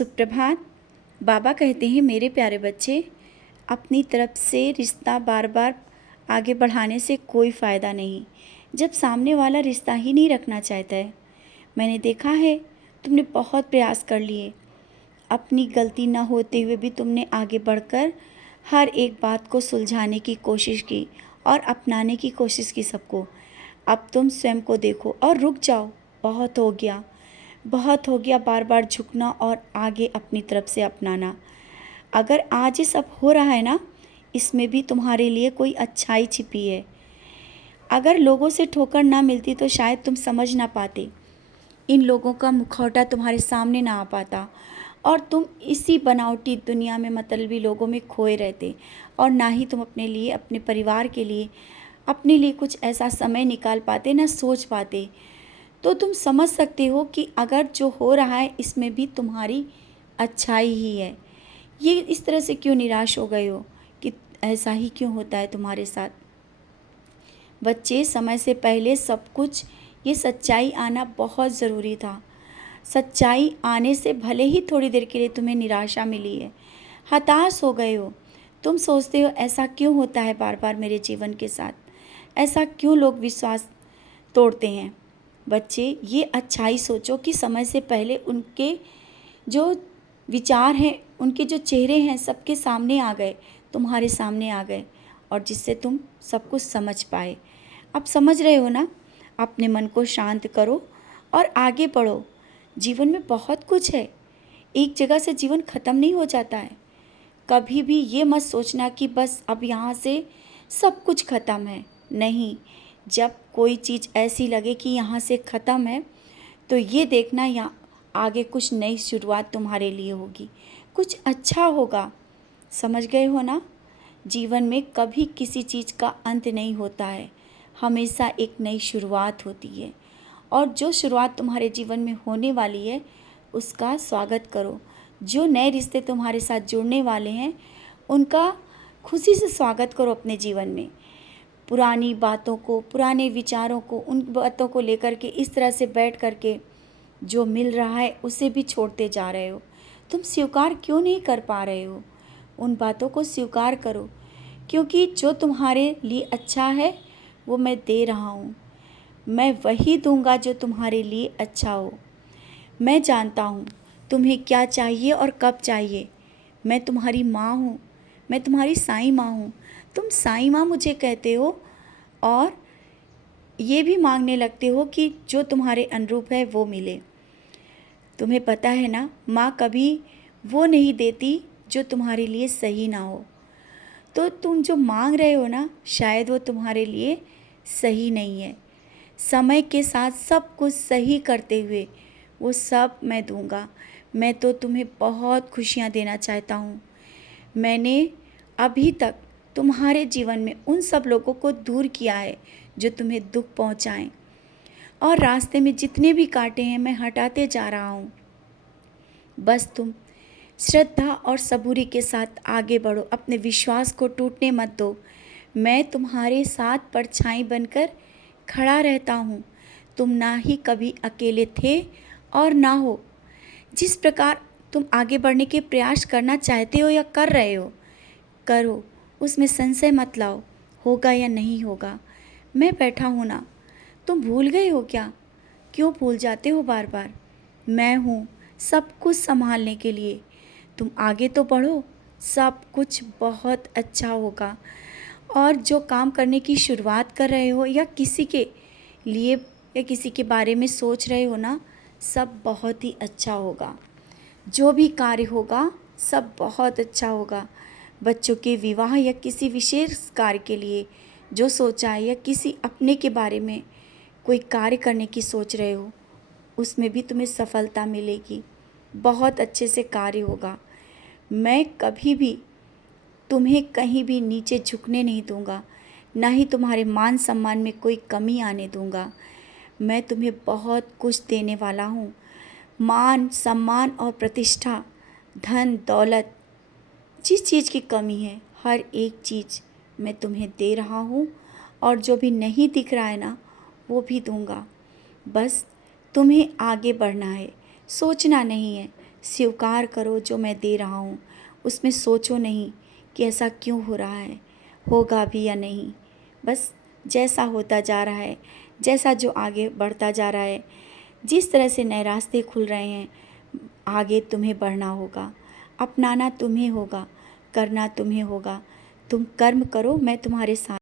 सुप्रभात। बाबा कहते हैं मेरे प्यारे बच्चे, अपनी तरफ से रिश्ता बार बार आगे बढ़ाने से कोई फ़ायदा नहीं जब सामने वाला रिश्ता ही नहीं रखना चाहता है। मैंने देखा है तुमने बहुत प्रयास कर लिए, अपनी गलती न होते हुए भी तुमने आगे बढ़कर हर एक बात को सुलझाने की कोशिश की और अपनाने की कोशिश की सबको। अब तुम स्वयं को देखो और रुक जाओ। बहुत हो गया, बहुत हो गया बार बार झुकना और आगे अपनी तरफ से अपनाना। अगर आज ये सब हो रहा है ना, इसमें भी तुम्हारे लिए कोई अच्छाई छिपी है। अगर लोगों से ठोकर ना मिलती तो शायद तुम समझ ना पाते, इन लोगों का मुखौटा तुम्हारे सामने ना आ पाता और तुम इसी बनावटी दुनिया में मतलबी लोगों में खोए रहते और ना ही तुम अपने लिए, अपने परिवार के लिए, अपने लिए कुछ ऐसा समय निकाल पाते, ना सोच पाते। तो तुम समझ सकते हो कि अगर जो हो रहा है इसमें भी तुम्हारी अच्छाई ही है। ये इस तरह से क्यों निराश हो गए हो कि ऐसा ही क्यों होता है तुम्हारे साथ? बच्चे, समय से पहले सब कुछ, ये सच्चाई आना बहुत ज़रूरी था। सच्चाई आने से भले ही थोड़ी देर के लिए तुम्हें निराशा मिली है, हताश हो गए हो, तुम सोचते हो ऐसा क्यों होता है बार बार मेरे जीवन के साथ, ऐसा क्यों लोग विश्वास तोड़ते हैं। बच्चे, ये अच्छाई सोचो कि समय से पहले उनके जो विचार हैं, उनके जो चेहरे हैं, सबके सामने आ गए, तुम्हारे सामने आ गए और जिससे तुम सब कुछ समझ पाए। अब समझ रहे हो ना? अपने मन को शांत करो और आगे बढ़ो। जीवन में बहुत कुछ है, एक जगह से जीवन ख़त्म नहीं हो जाता है। कभी भी ये मत सोचना कि बस अब यहाँ से सब कुछ ख़त्म है। नहीं, जब कोई चीज़ ऐसी लगे कि यहाँ से ख़त्म है, तो ये देखना यहाँ आगे कुछ नई शुरुआत तुम्हारे लिए होगी, कुछ अच्छा होगा। समझ गए हो ना? जीवन में कभी किसी चीज़ का अंत नहीं होता है, हमेशा एक नई शुरुआत होती है और जो शुरुआत तुम्हारे जीवन में होने वाली है उसका स्वागत करो। जो नए रिश्ते तुम्हारे साथ जुड़ने वाले हैं उनका खुशी से स्वागत करो अपने जीवन में। पुरानी बातों को, पुराने विचारों को, उन बातों को लेकर के इस तरह से बैठ कर के जो मिल रहा है उसे भी छोड़ते जा रहे हो। तुम स्वीकार क्यों नहीं कर पा रहे हो? उन बातों को स्वीकार करो, क्योंकि जो तुम्हारे लिए अच्छा है वो मैं दे रहा हूँ। मैं वही दूंगा जो तुम्हारे लिए अच्छा हो। मैं जानता हूँ तुम्हें क्या चाहिए और कब चाहिए। मैं तुम्हारी माँ हूँ, मैं तुम्हारी साईं माँ हूँ। तुम साईं माँ मुझे कहते हो और ये भी मांगने लगते हो कि जो तुम्हारे अनुरूप है वो मिले। तुम्हें पता है ना, माँ कभी वो नहीं देती जो तुम्हारे लिए सही ना हो। तो तुम जो मांग रहे हो ना, शायद वो तुम्हारे लिए सही नहीं है। समय के साथ सब कुछ सही करते हुए वो सब मैं दूंगा। मैं तो तुम्हें बहुत खुशियाँ देना चाहता हूँ। मैंने अभी तक तुम्हारे जीवन में उन सब लोगों को दूर किया है जो तुम्हें दुख पहुँचाएं, और रास्ते में जितने भी कांटे हैं मैं हटाते जा रहा हूँ। बस तुम श्रद्धा और सबूरी के साथ आगे बढ़ो, अपने विश्वास को टूटने मत दो। मैं तुम्हारे साथ परछाई बनकर खड़ा रहता हूँ। तुम ना ही कभी अकेले थे और ना हो। जिस प्रकार तुम आगे बढ़ने के प्रयास करना चाहते हो या कर रहे हो, करो, उसमें संशय मत लाओ, होगा या नहीं होगा। मैं बैठा हूँ ना। तुम भूल गए हो क्या? क्यों भूल जाते हो बार बार? मैं हूँ सब कुछ संभालने के लिए। तुम आगे तो बढ़ो, सब कुछ बहुत अच्छा होगा। और जो काम करने की शुरुआत कर रहे हो या किसी के लिए या किसी के बारे में सोच रहे हो ना, सब बहुत ही अच्छा होगा। जो भी कार्य होगा सब बहुत अच्छा होगा। बच्चों के विवाह या किसी विशेष कार्य के लिए जो सोचा है या किसी अपने के बारे में कोई कार्य करने की सोच रहे हो, उसमें भी तुम्हें सफलता मिलेगी। बहुत अच्छे से कार्य होगा। मैं कभी भी तुम्हें कहीं भी नीचे झुकने नहीं दूंगा, ना ही तुम्हारे मान सम्मान में कोई कमी आने दूंगा। मैं तुम्हें बहुत कुछ देने वाला हूँ। मान सम्मान और प्रतिष्ठा, धन दौलत, जिस चीज़ की कमी है हर एक चीज़ मैं तुम्हें दे रहा हूँ और जो भी नहीं दिख रहा है ना, वो भी दूंगा। बस तुम्हें आगे बढ़ना है, सोचना नहीं है। स्वीकार करो जो मैं दे रहा हूँ। उसमें सोचो नहीं कि ऐसा क्यों हो रहा है, होगा भी या नहीं। बस जैसा होता जा रहा है, जैसा जो आगे बढ़ता जा रहा है, जिस तरह से नए रास्ते खुल रहे हैं, आगे तुम्हें बढ़ना होगा, अपनाना तुम्हें होगा, करना तुम्हें होगा। तुम कर्म करो, मैं तुम्हारे साथ